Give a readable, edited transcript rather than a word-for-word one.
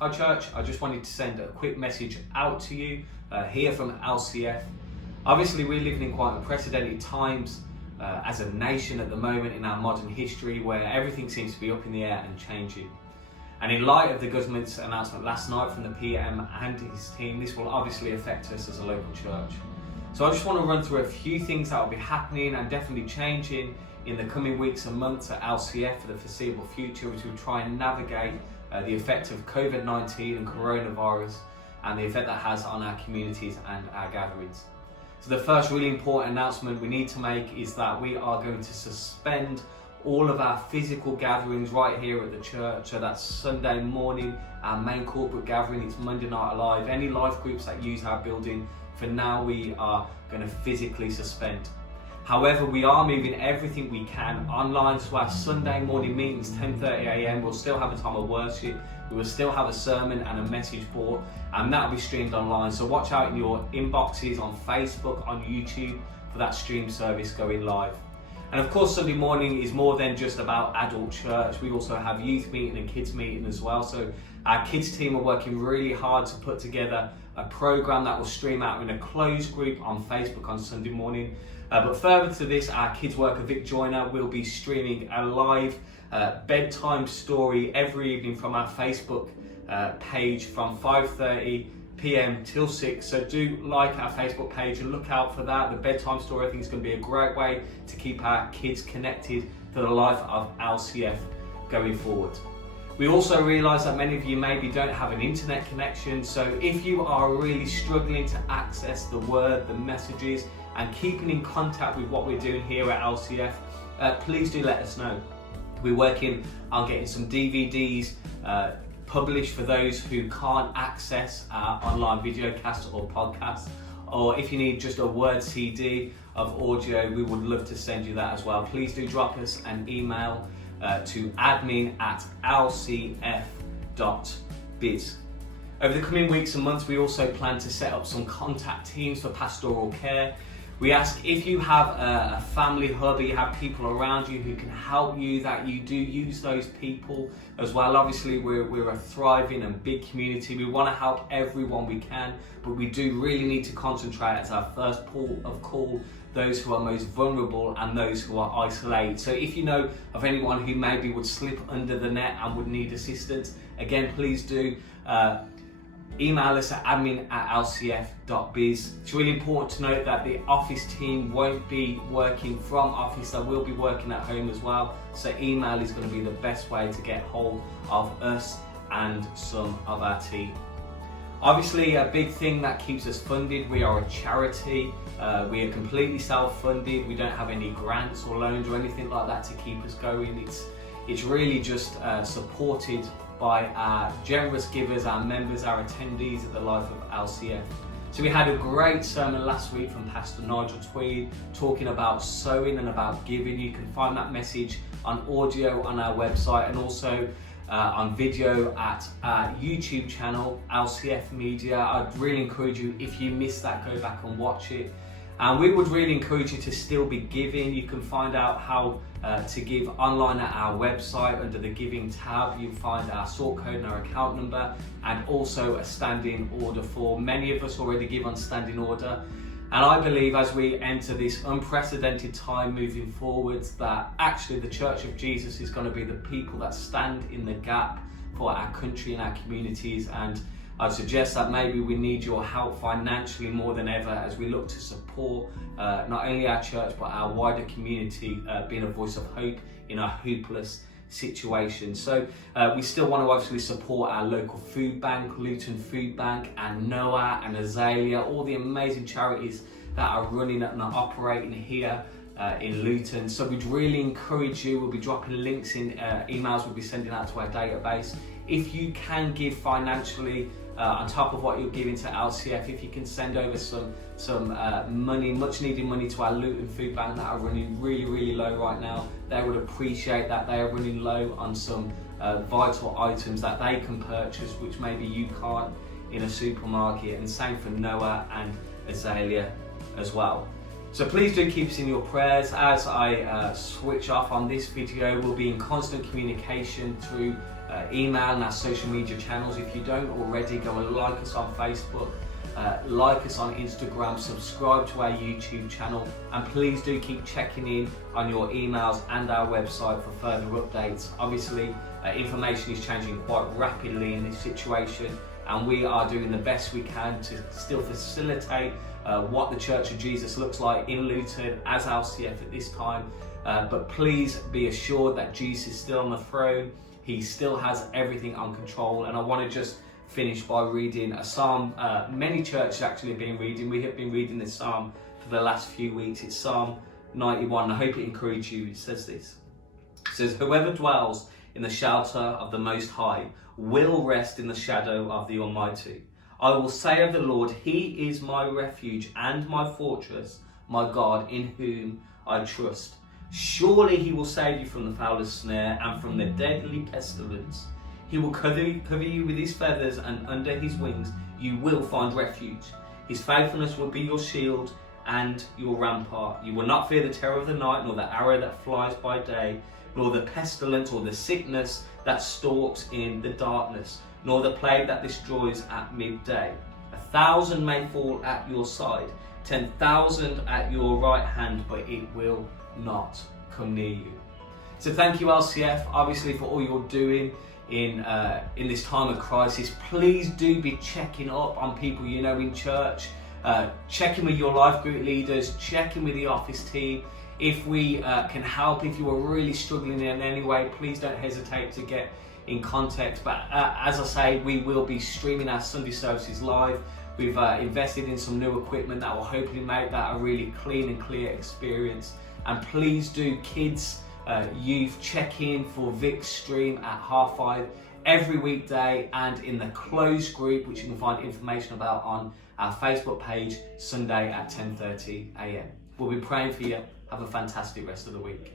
Hi church, I just wanted to send a quick message out to you here from LCF. Obviously we're living in quite unprecedented times as a nation at the moment in our modern history, where everything seems to be up in the air and changing. And in light of the government's announcement last night from the PM and his team, this will obviously affect us as a local church. So I just want to run through a few things that will be happening and definitely changing in the coming weeks and months at LCF for the foreseeable future, as we try and navigate the effect of COVID-19 and coronavirus and the effect that has on our communities and our gatherings. So the first really important announcement we need to make is that we are going to suspend all of our physical gatherings right here at the church. So that's Sunday morning, our main corporate gathering. It's Monday Night Alive. Any life groups that use our building, for now we are going to physically suspend. However, we are moving everything we can online, so our Sunday morning meetings, 10:30 a.m, we'll still have a time of worship, we will still have a sermon and a message board, and that will be streamed online. So watch out in your inboxes on Facebook, on YouTube, for that stream service going live. And of course, Sunday morning is more than just about adult church. We also have youth meeting and kids meeting as well. So our kids team are working really hard to put together a program that will stream out in a closed group on Facebook on Sunday morning. But further to this, our kids worker Vic Joyner will be streaming a live bedtime story every evening from our Facebook page from 5:30 p.m. till 6. So do like our Facebook page and look out for that. The bedtime story, I think, is going to be a great way to keep our kids connected to the life of LCF going forward. We also realise that many of you maybe don't have an internet connection, so if you are really struggling to access the word, the messages, and keeping in contact with what we're doing here at LCF, please do let us know. We're working on getting some DVDs published for those who can't access our online videocasts or podcasts, or if you need just a word CD of audio, we would love to send you that as well. Please do drop us an email to admin@lcf.biz. Over the coming weeks and months, we also plan to set up some contact teams for pastoral care. We ask if you have a family hub, or you have people around you who can help you, that you do use those people as well. Obviously, we're a thriving and big community. We want to help everyone we can, but we do really need to concentrate as our first port of call those who are most vulnerable and those who are isolated. So if you know of anyone who maybe would slip under the net and would need assistance, again, please do email us at admin@lcf.biz. It's really important to note that the office team won't be working from office, they will be working at home as well. So email is going to be the best way to get hold of us and some of our team. Obviously, a big thing that keeps us funded, we are a charity. We are completely self-funded. We don't have any grants or loans or anything like that to keep us going. It's really just supported by our generous givers, our members, our attendees at the life of LCF. So we had a great sermon last week from Pastor Nigel Tweed talking about sowing and about giving. You can find that message on audio on our website and also on video at our YouTube channel, LCF Media. I'd really encourage you, if you missed that, go back and watch it. And we would really encourage you to still be giving. You can find out how to give online at our website. Under the giving tab, you'll find our sort code and our account number, and also a standing order form. Many of us already give on standing order. And I believe as we enter this unprecedented time moving forwards, that actually the Church of Jesus is going to be the people that stand in the gap for our country and our communities. And I'd suggest that maybe we need your help financially more than ever as we look to support not only our church but our wider community, being a voice of hope in a hopeless situation. So we still want to obviously support our local food bank, Luton Food Bank, and Noah and Azalea, all the amazing charities that are running and are operating here in Luton. So we'd really encourage you, we'll be dropping links in emails we'll be sending out to our database. If you can give financially on top of what you're giving to LCF, if you can send over some money, much needed money to our Luton Food Bank that are running really low right now, they would appreciate that. They are running low on some vital items that they can purchase, which maybe you can't in a supermarket, and same for Noah and Azalea as well. So please do keep us in your prayers. As I switch off on this video, we'll be in constant communication through email and our social media channels. If you don't already, go and like us on Facebook, like us on Instagram, subscribe to our YouTube channel, and please do keep checking in on your emails and our website for further updates. Obviously, information is changing quite rapidly in this situation, and we are doing the best we can to still facilitate what the Church of Jesus looks like in Luton as LCF at this time. But please be assured that Jesus is still on the throne. He still has everything on control. And I want to just finish by reading a psalm many churches actually have been reading. We have been reading this psalm for the last few weeks. It's Psalm 91. I hope it encourages you. It says this. It says, "Whoever dwells in the shelter of the Most High will rest in the shadow of the Almighty. I will say of the Lord, He is my refuge and my fortress, my God, in whom I trust. Surely He will save you from the fowler's snare and from the deadly pestilence. He will cover you with His feathers, and under His wings you will find refuge. His faithfulness will be your shield and your rampart. You will not fear the terror of the night, nor the arrow that flies by day, nor the pestilence or the sickness that stalks in the darkness, nor the plague that destroys at midday. 1,000 may fall at your side, 10,000 at your right hand, but it will not come near you." So thank you, LCF, obviously, for all you're doing in this time of crisis. Please do be checking up on people you know in church, checking with your life group leaders, checking with the office team. If we can help, if you are really struggling in any way, please don't hesitate to get in contact. But as I say, we will be streaming our Sunday services live. We've invested in some new equipment that will hopefully make that a really clean and clear experience. And please do, kids, youth, check in for Vic's stream at 5:30 every weekday, and in the closed group, which you can find information about on our Facebook page, Sunday at 10:30 a.m. We'll be praying for you. Have a fantastic rest of the week.